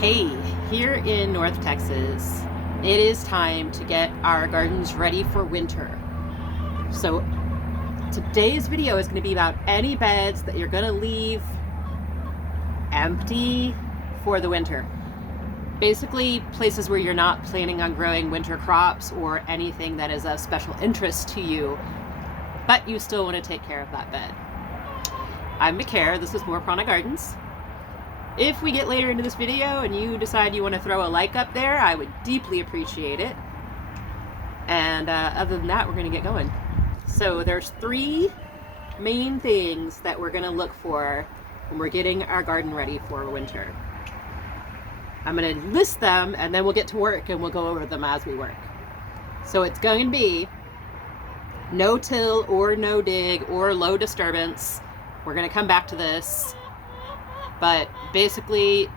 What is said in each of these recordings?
Hey, here in North Texas, it is time to get our gardens ready for winter. So today's video is going to be about any beds that you're going to leave empty for the winter. Basically, places where you're not planning on growing winter crops or anything that is of special interest to you, but you still want to take care of that bed. I'm McCare, this is More Prana Gardens. If we get later into this video and you decide you want to throw a like up there, I would deeply appreciate it. And other than that, we're going to get going. So there's three main things that we're going to look for when we're getting our garden ready for winter. I'm going to list them and then we'll get to work and we'll go over them as we work. So it's going to be no till or no dig or low disturbance. We're going to come back to this. But basically,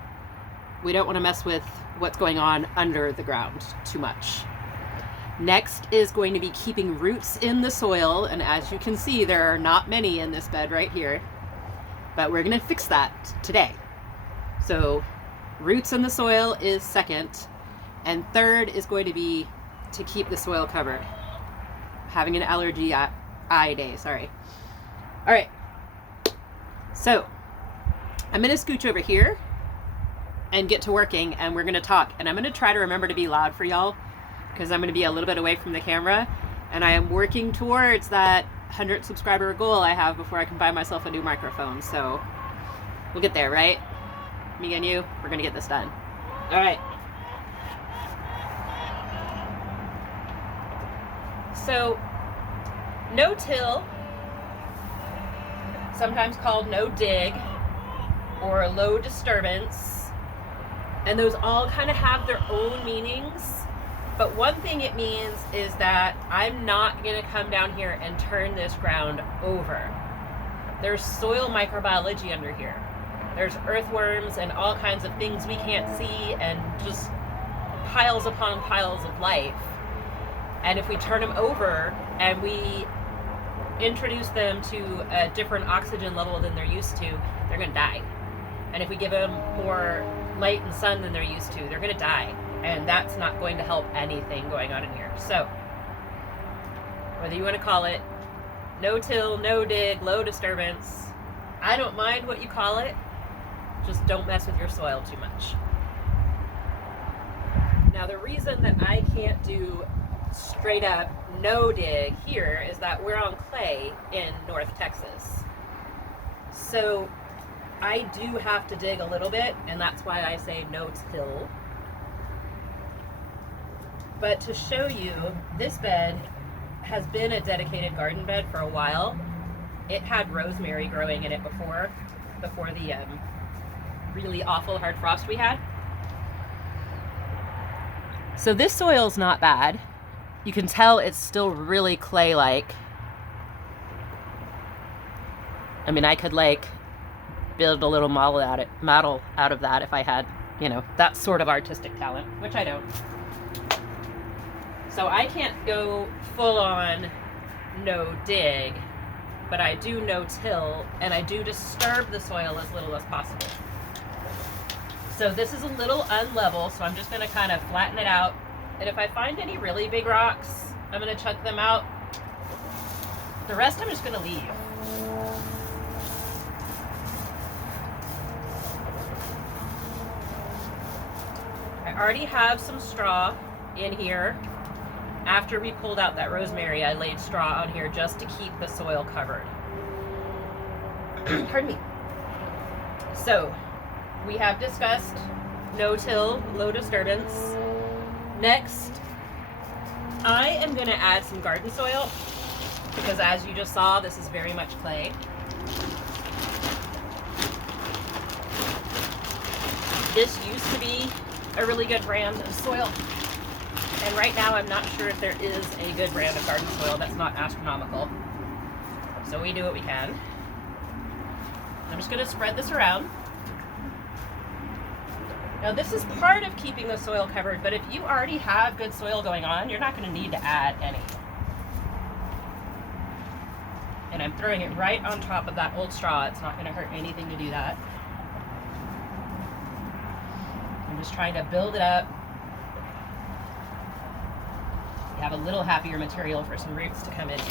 we don't want to mess with what's going on under the ground too much. Next is going to be keeping roots in the soil. And as you can see, there are not many in this bed right here. But we're going to fix that today. So roots in the soil is second. And third is going to be to keep the soil covered. Having an allergy eye day, sorry. All right. So I'm going to scooch over here and get to working, and we're going to talk. And I'm going to try to remember to be loud for y'all because I'm going to be a little bit away from the camera. And I am working towards that 100 subscriber goal I have before I can buy myself a new microphone. So we'll get there, right? Me and you, we're going to get this done. All right. So no till, sometimes called no dig, or low disturbance, and those all kind of have their own meanings, but one thing it means is that I'm not going to come down here and turn this ground over. There's soil microbiology under here. There's earthworms and all kinds of things we can't see, and just piles upon piles of life. And if we turn them over and we introduce them to a different oxygen level than they're used to, they're going to die. And if we give them more light and sun than they're used to, they're going to die. And that's not going to help anything going on in here. So, whether you want to call it no till, no dig, low disturbance, I don't mind what you call it. Just don't mess with your soil too much. Now, the reason that I can't do straight up no dig here is that we're on clay in North Texas. So I do have to dig a little bit, and that's why I say no till. But to show you, this bed has been a dedicated garden bed for a while. It had rosemary growing in it before the really awful hard frost we had. So this soil's not bad. You can tell it's still really clay-like. I mean, I could build a little model out of that if I had, that sort of artistic talent, which I don't. So I can't go full on no dig, but I do no till, and I do disturb the soil as little as possible. So this is a little unlevel, so I'm just going to kind of flatten it out. And if I find any really big rocks, I'm going to chunk them out. The rest I'm just going to leave. I already have some straw in here. After we pulled out that rosemary, I laid straw on here just to keep the soil covered. Pardon me. So, we have discussed no till, low disturbance. Next, I am going to add some garden soil because, as you just saw, this is very much clay. This used to be a really good brand of soil, and right now I'm not sure if there is a good brand of garden soil that's not astronomical. So we do what we can. I'm just going to spread this around. Now this is part of keeping the soil covered, but if you already have good soil going on, you're not going to need to add any. And I'm throwing it right on top of that old straw. It's not going to hurt anything to do that. I'm just trying to build it up. We have a little happier material for some roots to come into.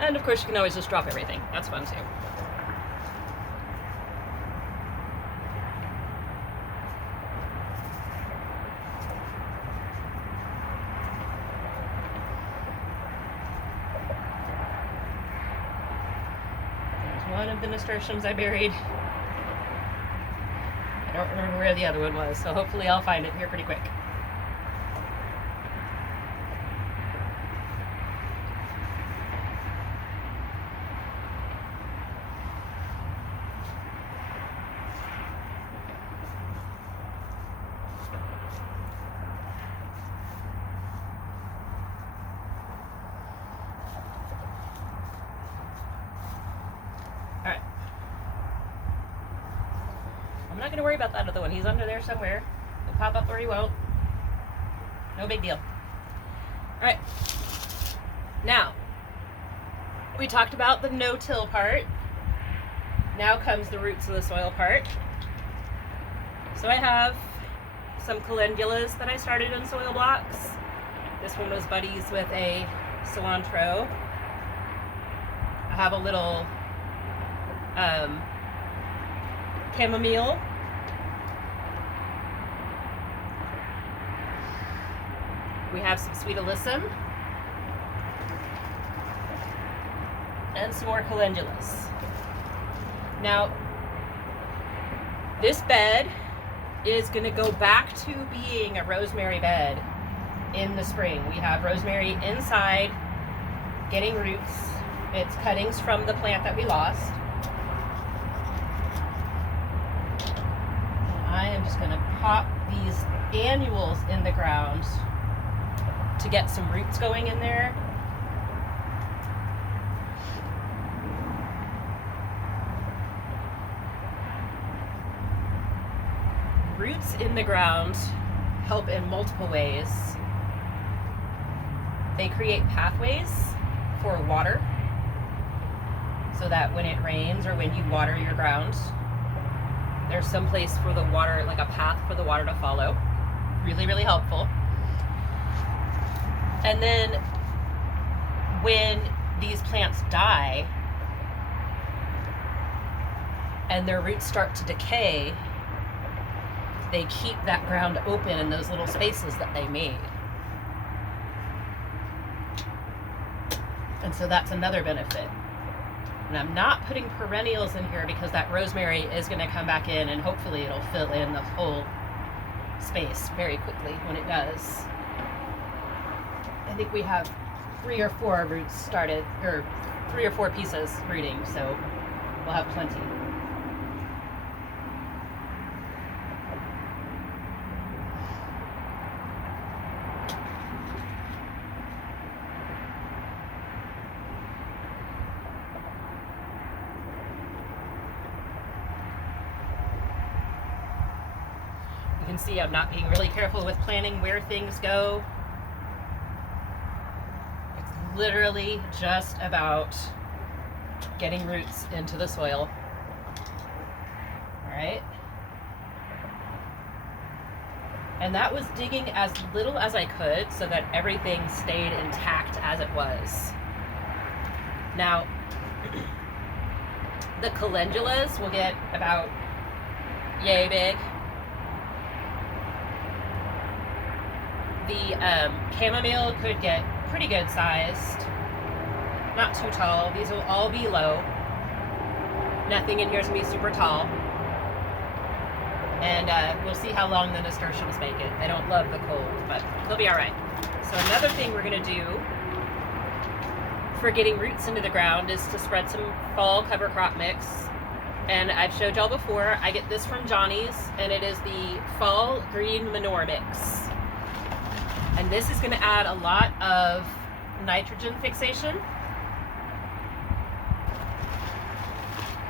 And of course you can always just drop everything. That's fun too. There's one of the nasturtiums I buried. I don't remember where the other one was, so hopefully I'll find it here pretty quick. Alright. I'm not going to worry about that other one. He's under there somewhere. He'll pop up or he won't. No big deal. Alright. Now, we talked about the no-till part. Now comes the roots of the soil part. So I have some calendulas that I started in soil blocks. This one was buddies with a cilantro. I have a little chamomile. We have some sweet alyssum. And some more calendulas. Now, this bed is going to go back to being a rosemary bed in the spring. We have rosemary inside, getting roots. It's cuttings from the plant that we lost. I am just going to pop these annuals in the ground to get some roots going in there. Roots in the ground help in multiple ways. They create pathways for water so that when it rains or when you water your ground, there's some place for the water, like a path for the water to follow. Really, really helpful. And then when these plants die and their roots start to decay, they keep that ground open in those little spaces that they made. And so that's another benefit. And I'm not putting perennials in here because that rosemary is going to come back in and hopefully it'll fill in the whole space very quickly when it does. I think we have 3 or 4 roots started, or 3 or 4 pieces rooting, so we'll have plenty. You can see I'm not being really careful with planning where things go. It's literally just about getting roots into the soil. All right. And that was digging as little as I could so that everything stayed intact as it was. Now, the calendulas will get about yay big. The chamomile could get pretty good sized. Not too tall. These will all be low. Nothing in here is going to be super tall. And we'll see how long the nasturtiums make it. They don't love the cold, but they'll be all right. So another thing we're going to do for getting roots into the ground is to spread some fall cover crop mix. And I've showed y'all before, I get this from Johnny's, and it is the fall green manure mix. And this is going to add a lot of nitrogen fixation,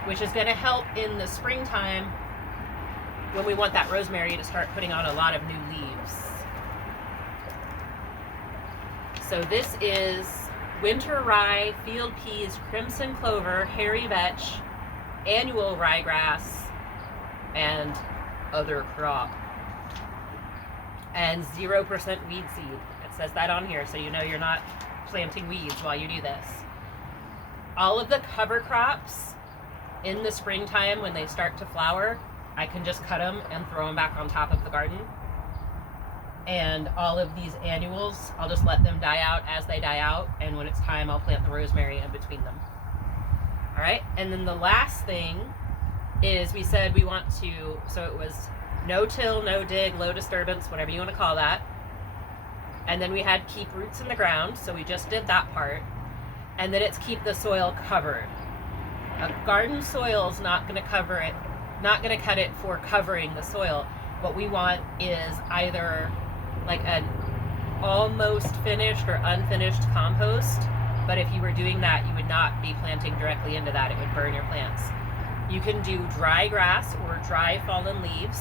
which is going to help in the springtime when we want that rosemary to start putting on a lot of new leaves. So this is winter rye, field peas, crimson clover, hairy vetch, annual ryegrass, and other crop. And 0% weed seed. It says that on here, so you know you're not planting weeds while you do this. All of the cover crops in the springtime when they start to flower, I can just cut them and throw them back on top of the garden. And all of these annuals, I'll just let them die out as they die out, and when it's time, I'll plant the rosemary in between them. All right, and then the last thing is we said we want to, so it was no till, no dig, low disturbance, whatever you want to call that. And then we had keep roots in the ground, so we just did that part. And then it's keep the soil covered. A garden soil is not going to cover it, not going to cut it for covering the soil. What we want is either like an almost finished or unfinished compost, but if you were doing that, you would not be planting directly into that. It would burn your plants. You can do dry grass or dry fallen leaves.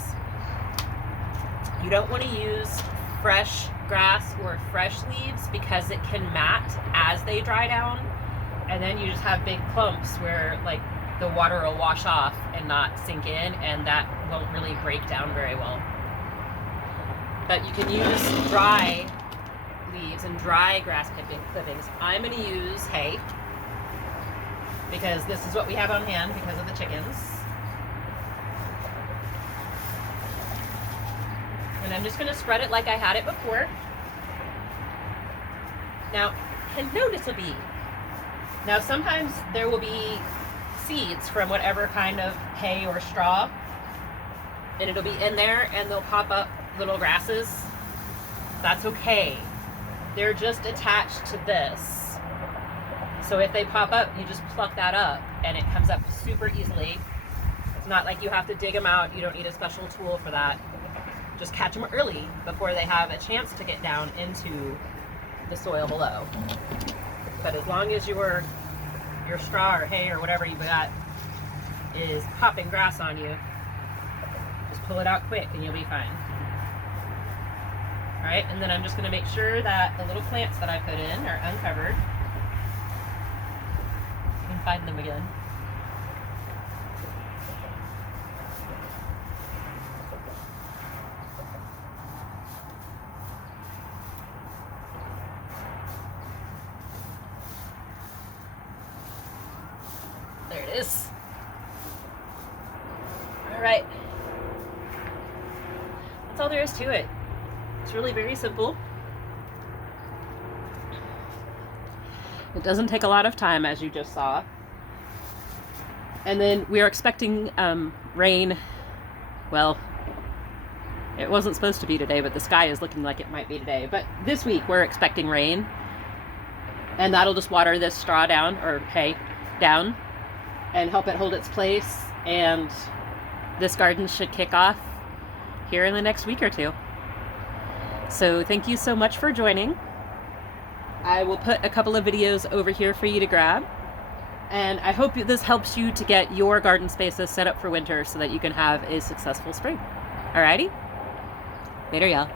You don't want to use fresh grass or fresh leaves because it can mat as they dry down, and then you just have big clumps where like the water will wash off and not sink in, and that won't really break down very well. But you can use dry leaves and dry grass clippings. I'm going to use hay because this is what we have on hand because of the chickens. And I'm just going to spread it like I had it before. Now, and notice a bee. Now, sometimes there will be seeds from whatever kind of hay or straw, and it'll be in there, and they'll pop up little grasses. That's okay. They're just attached to this. So if they pop up, you just pluck that up, and it comes up super easily. It's not like you have to dig them out. You don't need a special tool for that. Just catch them early before they have a chance to get down into the soil below. But as long as your straw or hay or whatever you got is popping grass on you, just pull it out quick and you'll be fine. All right, and then I'm just going to make sure that the little plants that I put in are uncovered. You can find them again. There it is. All right. That's all there is to it. It's really very simple. It doesn't take a lot of time, as you just saw. And then we are expecting rain. Well, it wasn't supposed to be today, but the sky is looking like it might be today. But this week we're expecting rain. And that'll just water this straw down, or hay down, and help it hold its place. And this garden should kick off here in the next week or two. So thank you so much for joining. I will put a couple of videos over here for you to grab. And I hope this helps you to get your garden spaces set up for winter so that you can have a successful spring. Alrighty? Later, y'all.